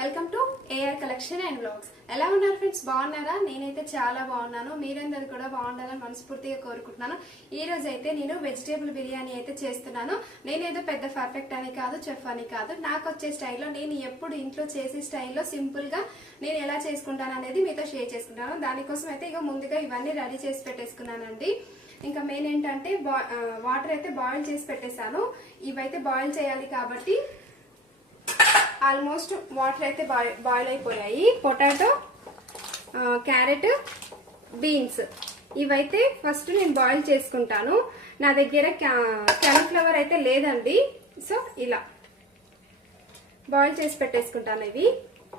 Welcome to AR collection and blogs ఎలా ఉన్నారు friends బాగున్నారా? నేనైతే చాలా బాగున్నాను. మీరందరూ కూడా బాగుండాలని మనస్ఫూర్తిగా కోరుకుంటున్నాను. ఈ రోజు అయితే నేను వెజిటేబుల్ బిర్యానీ అయితే చేస్తున్నాను. నేనేదో పెద్ద పర్ఫెక్ట్ అని కాదు చెఫ్ అని కాదు. నాకు వచ్చే స్టైల్లో నేను ఎప్పుడు ఇంట్లో చేసే స్టైల్లో సింపుల్గా నేను ఎలా చేసుకుంటాను అనేది మీతో షేర్ చేసుకుంటాను దానికోసం అయితే ఇక ముందుగా ఇవన్నీ రెడీ చేసి పెట్టేసుకున్నానండి. ఇంకా మెయిన్ ఏంటంటే వాటర్ అయితే బాయిల్ చేసి పెట్టేశాను. ఇవైతే బాయిల్ చేయాలి కాబట్టి ఆల్మోస్ట్ వాటర్ అయితే బాయిల్ అయిపోయాయి. Potato carrot beans. ఇవైతే ఫస్ట్ నేను బాయిల్ చేసుకుంటాను. నా దగ్గర క్యాలీఫ్లవర్ అయితే లేదండి. సో ఇలా. బాయిల్ చేసి పెట్టేసుకుంటాను ఇవి.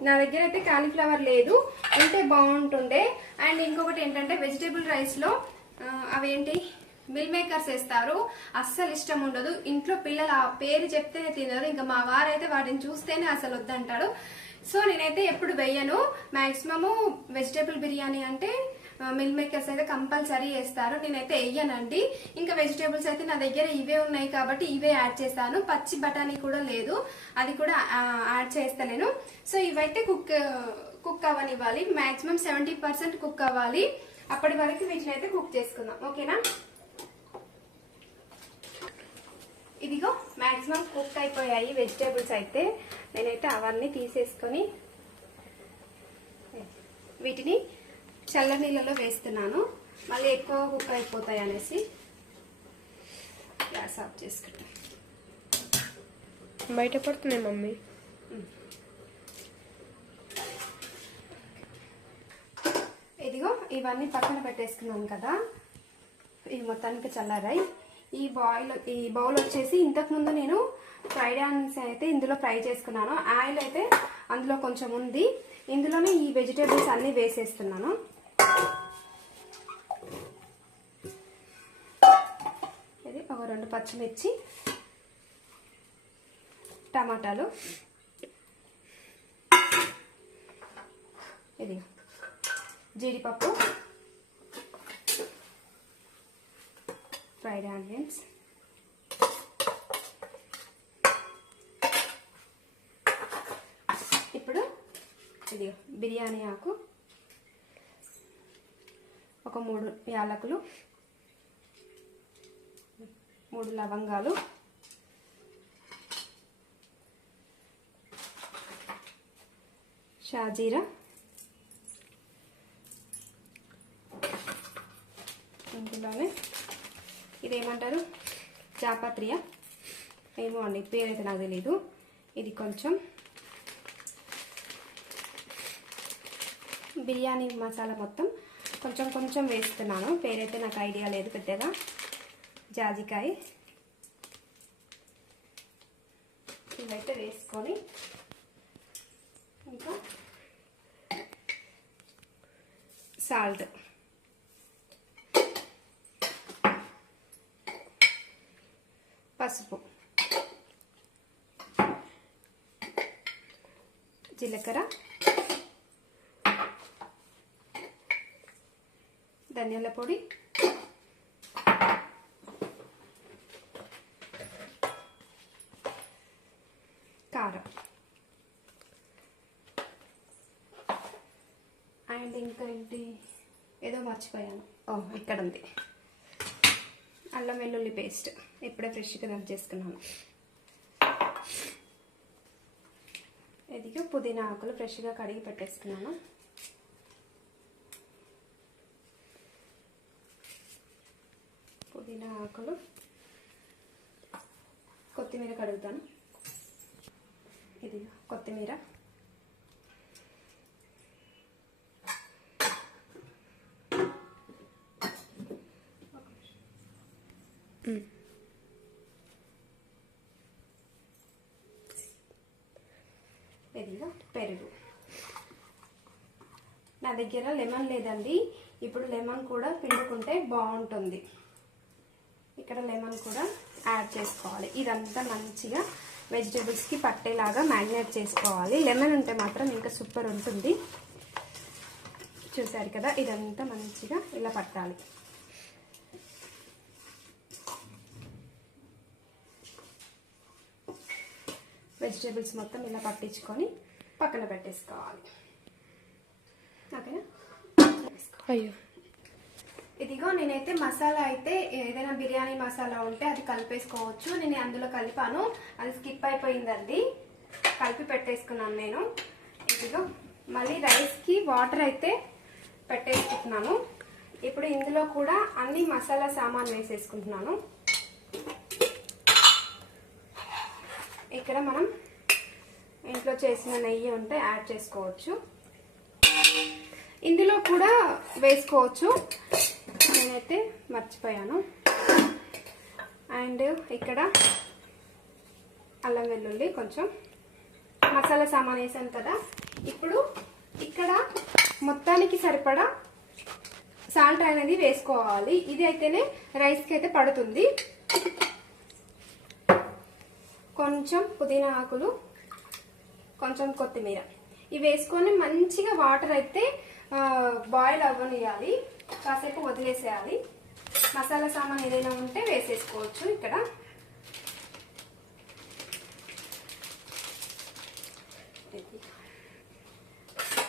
నా దగ్గర అయితే కాలీఫ్లవర్ లేదు. ఉంటే బాగుంటుండే. అండ్ ఇంకొకటి ఏంటంటే వెజిటేబుల్ రైస్లో అవేంటి? మిల్ మేకర్స్ వేస్తారు. అస్సలు ఇష్టం ఉండదు. ఇంట్లో పిల్లలు ఆ పేరు చెప్తేనే తినరు. ఇంకా మా వారైతే వాటిని చూస్తేనే అసలు వద్దంటాడు. సో నేనైతే ఎప్పుడు వెయ్యను మ్యాక్సిమము వెజిటేబుల్ బిర్యానీ అంటే మిల్ మేకర్స్ అయితే కంపల్సరీ వేస్తారు. నేనైతే వెయ్యనండి ఇంకా వెజిటేబుల్స్ అయితే నా దగ్గర ఇవే ఉన్నాయి కాబట్టి ఇవే యాడ్ చేస్తాను. పచ్చి బఠానీ కూడా లేదు. అది కూడా యాడ్ యాడ్ చేస్తలేను. సో ఇవైతే కుక్ కుక్ అవ్వనివ్వాలి. మ్యాక్సిమం సెవెంటీ పర్సెంట్ కుక్ అవ్వాలి. అప్పటి వరకు వీటిని అయితే కుక్ చేసుకుందాం. ఓకేనా? ఇదిగో మాక్సిమం కుక్ అయిపోయాయి వెజిటేబుల్స్ అయితే. నేనైతే అవన్నీ తీసేసుకొని వీటిని చల్ల నీళ్ళలో వేస్తున్నాను. మళ్ళీ ఎక్కువ కుక్ అయిపోతాయి అనేసి గ్యాస్ ఆఫ్ చేసుకుంటాం. బయట పడుతున్నాయి మమ్మీ. ఇదిగో ఇవన్నీ పక్కన పెట్టేసుకున్నాను కదా. ఇవి మొత్తానికి చల్లారాయి. ఈ బాయిల్ ఈ బౌల్ వచ్చేసి ఇంతకు ముందు నేను ఫ్రైడ్ ఆనియన్స్ అయితే ఇందులో ఫ్రై చేసుకున్నాను. ఆయిల్ అయితే అందులో కొంచెం ఉంది. ఇందులోనే ఈ వెజిటేబుల్స్ అన్నీ వేసేస్తున్నాను. ఇది ఒక రెండు పచ్చిమిర్చి టమాటాలు. ఇది జీడిపప్పు. Fried ఆనియన్స్ ఇప్పుడు ఇది బిర్యానీ ఆకు. ఒక మూడు యాలకులు మూడు లవంగాలు. షాజీరా. ఇందులోనే ఇదేమంటారు? జాపత్రియ. ఏమో అండి పేరైతే నాకు తెలీదు. ఇది కొంచెం బిర్యానీ మసాలా మొత్తం కొంచెం కొంచెం వేస్తున్నాను. పేరైతే నాకు ఐడియా లేదు పెద్దగా. జాజికాయ. ఇవైతే వేసుకొని ఇంకా సాల్ట్. పసుపు జీలకర్ర. ధనియాల పొడి. కారం. అండ్ ఇంకా ఏంటి? ఏదో మర్చిపోయాను. ఓ ఇక్కడ ఉంది అల్లం వెల్లుల్లి పేస్ట్. ఇప్పుడే ఫ్రెష్గా దంచి చేసుకున్నాను. ఇదిగో పుదీనా ఆకులు ఫ్రెష్గా కడిగి పెట్టేసుకున్నాను. పుదీనా ఆకులు కొత్తిమీర కడుగుతాను. ఇది కొత్తిమీర ఇదిగో పెరుగు నా దగ్గర లెమన్ లేదండి. ఇప్పుడు లెమన్ కూడా పిండుకుంటే బాగుంటుంది. ఇక్కడ లెమన్ కూడా యాడ్ చేసుకోవాలి. ఇదంతా మంచిగా వెజిటేబుల్స్కి పట్టేలాగా మ్యారినేట్ చేసుకోవాలి. లెమన్ ఉంటే మాత్రం ఇంకా సూపర్ ఉంటుంది. చూసారు కదా ఇదంతా మంచిగా ఇలా పట్టాలి. వెజిటేబుల్స్ మొత్తం ఇలా పట్టించుకొని పక్కన పెట్టేసుకోవాలి. ఓకేనా అయ్యో. ఇదిగో నేనైతే మసాలా అయితే ఏదైనా బిర్యానీ మసాలా ఉంటే అది కలిపేసుకోవచ్చు. నేను అందులో కలిపాను. అది స్కిప్ అయిపోయిందండి. కలిపి పెట్టేసుకున్నాను నేను. ఇదిగో మళ్ళీ రైస్కి వాటర్ అయితే పెట్టేసుకుంటున్నాను. ఇప్పుడు ఇందులో కూడా అన్ని మసాలా సామాన్ వేసేసుకుంటున్నాను. ఇక్కడ మనం ఇంట్లో చేసిన నెయ్యి ఉంటే యాడ్ చేసుకోవచ్చు. ఇందులో కూడా వేసుకోవచ్చు. నేనైతే మర్చిపోయాను. అండ్ ఇక్కడ అల్లం వెల్లుల్లి కొంచెం మసాలా సామాన్ వేసాను కదా. ఇప్పుడు ఇక్కడ మొత్తానికి సరిపడా సాల్ట్ అనేది వేసుకోవాలి. ఇది అయితేనే రైస్కి అయితే పడుతుంది. కొంచెం పుదీనా ఆకులు కొంచెం కొత్తిమీర. ఇవి వేసుకొని మంచిగా వాటర్ అయితే బాయిల్ అవ్వనియాలి కాసేపు వదిలేసేయాలి. మసాలా సామాన్ ఏదైనా ఉంటే వేసేసుకోవచ్చు ఇక్కడ.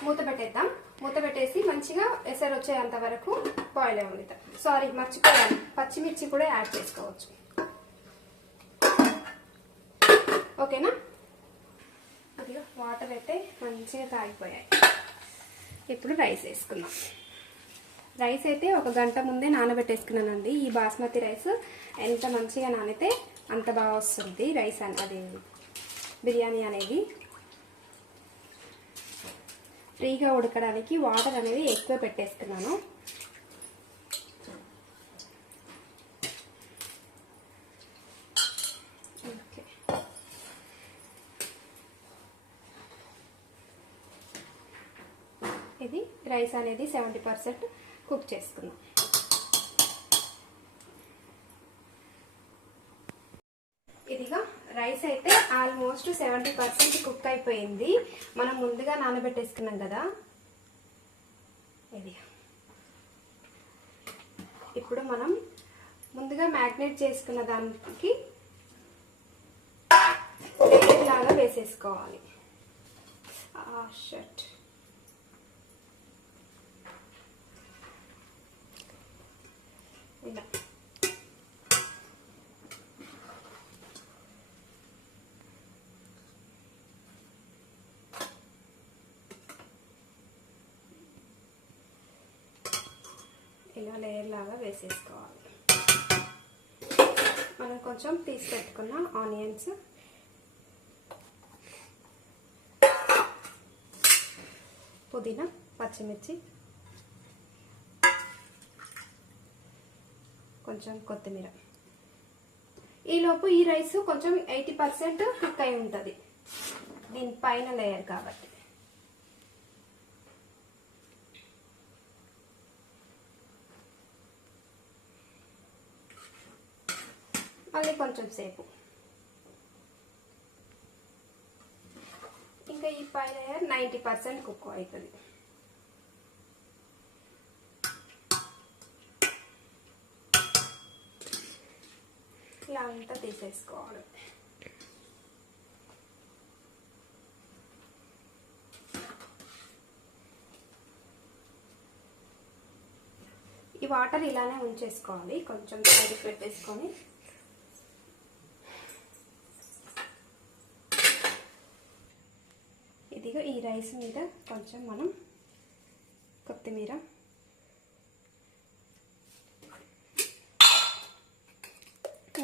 మూత పెట్టేద్దాం. మూత పెట్టేసి మంచిగా ఎసరు వచ్చేంత వరకు బాయిల్ అవ్వనిద్దాం సారీ మర్చిపోయాను. పచ్చిమిర్చి కూడా యాడ్ చేసుకోవచ్చు. ఓకేనా అదిగో వాటర్ అయితే మంచిగా తాగిపోయాయి ఇప్పుడు రైస్ వేసుకున్నాం రైస్ అయితే ఒక గంట ముందే నానబెట్టేసుకున్నానండి. ఈ బాస్మతి రైస్ ఎంత మంచిగా నానితే అంత బాగా వస్తుంది రైస్ అది బిర్యానీ అనేది. ఫ్రీగా ఉడకడానికి వాటర్ అనేది ఎక్కువ పెట్టేస్తున్నాను అనేది రైస్ అనేది సెవెంటీ పర్సెంట్ కుక్ చేసుకుందాం. ఇదిగా రైస్ అయితే ఆల్మోస్ట్ సెవెంటీ పర్సెంట్ కుక్ అయిపోయింది. మనం ముందుగా నానబెట్టేసుకున్నాం కదా. ఇది ఇప్పుడు మనం ముందుగా మ్యాగ్నేట్ చేసుకున్న దానికి లేయర్ లాగా వేసేసుకోవాలి. షర్ట్. ఇలా. ఇలా లేయర్ లాగా వేసేసుకోవాలి. మనం కొంచెం తీసి పెట్టుకున్న ఆనియన్స్. పుదీనా పచ్చిమిర్చి కొంచెం కొత్తిమీర. ఈలోపు ఈ రైస్ కొంచెం ఎయిటీ పర్సెంట్ కుక్ అయి ఉంటుంది. దీని పైన లేయర్ కాబట్టి. మళ్ళీ కొంచెం సేపు. ఇంకా ఈ పై లేయర్ నైంటీ పర్సెంట్ కుక్ అవుతుంది. ఇట్లా అంతా తీసేసుకోవాలి. ఈ వాటర్ ఇలానే ఉంచేసుకోవాలి కొంచెం సైడ్ పెట్టేసుకొని. ఇదిగో ఈ రైస్ మీద కొంచెం మనం కొత్తిమీర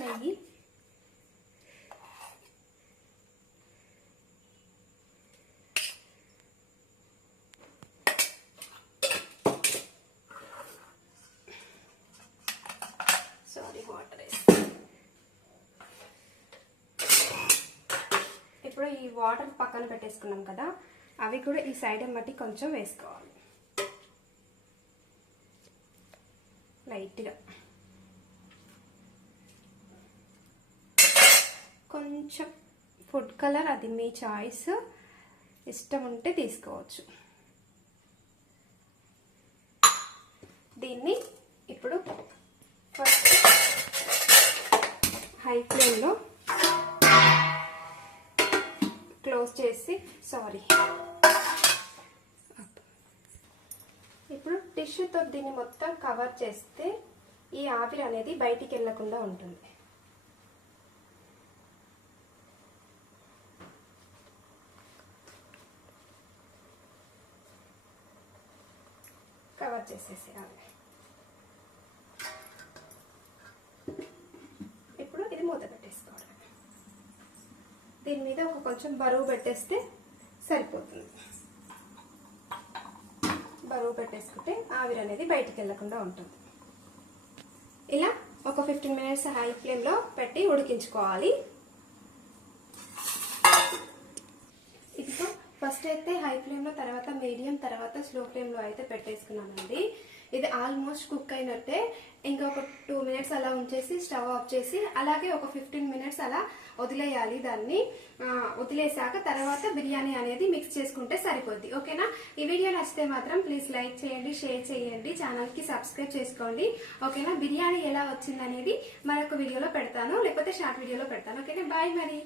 నెయ్యి సారీ వాటర్ ఇప్పుడు ఈ వాటర్ పక్కన పెట్టేసుకున్నాం కదా అవి కూడా ఈ సైడ్ బట్టి కొంచెం వేసుకోవాలి. లైట్గా కొంచెం ఫుడ్ కలర్ అది మీ చాయిస్. ఇష్టం ఉంటే తీసుకోవచ్చు. దీన్ని ఇప్పుడు ఫస్ట్ హై ఫ్లేమ్లో క్లోజ్ చేసి సారీ. ఇప్పుడు టిష్యూతో దీన్ని మొత్తం కవర్ చేస్తే ఈ ఆవిరి అనేది బయటికి వెళ్ళకుండా ఉంటుంది. కవర్ చేసేసి ఇప్పుడు ఇది మూత పెట్టేసుకోవాలి. దీని మీద ఒక కొంచెం బరువు పెట్టేస్తే సరిపోతుంది. బరువు పెట్టేసుకుంటే ఆవిరి అనేది బయటికి వెళ్ళకుండా ఉంటుంది. ఇలా ఒక ఫిఫ్టీన్ మినిట్స్ హై ఫ్లేమ్లో పెట్టి ఉడికించుకోవాలి ఇదిగో ఫస్ట్ అయితే హై ఫ్లేమ్లో తర్వాత మీడియం తర్వాత స్లో ఫ్లేమ్లో అయితే పెట్టేసుకున్నానండి. ఇది ఆల్మోస్ట్ కుక్ అయినట్టే. ఇంకొక టూ మినిట్స్ అలా ఉంచేసి స్టవ్ ఆఫ్ చేసి అలాగే ఒక ఫిఫ్టీన్ మినిట్స్ అలా వదిలేయాలి దాన్ని. వదిలేసాక తర్వాత బిర్యానీ అనేది మిక్స్ చేసుకుంటే సరిపోద్ది. ఓకేనా? ఈ వీడియో నచ్చితే మాత్రం ప్లీజ్ లైక్ చేయండి షేర్ చేయండి ఛానల్కి సబ్స్క్రైబ్ చేసుకోండి. ఓకేనా? బిర్యానీ ఎలా వచ్చిందనేది మరొక వీడియోలో పెడతాను. లేకపోతే షార్ట్ వీడియోలో పెడతాను. ఓకేనా? బాయ్ మరి.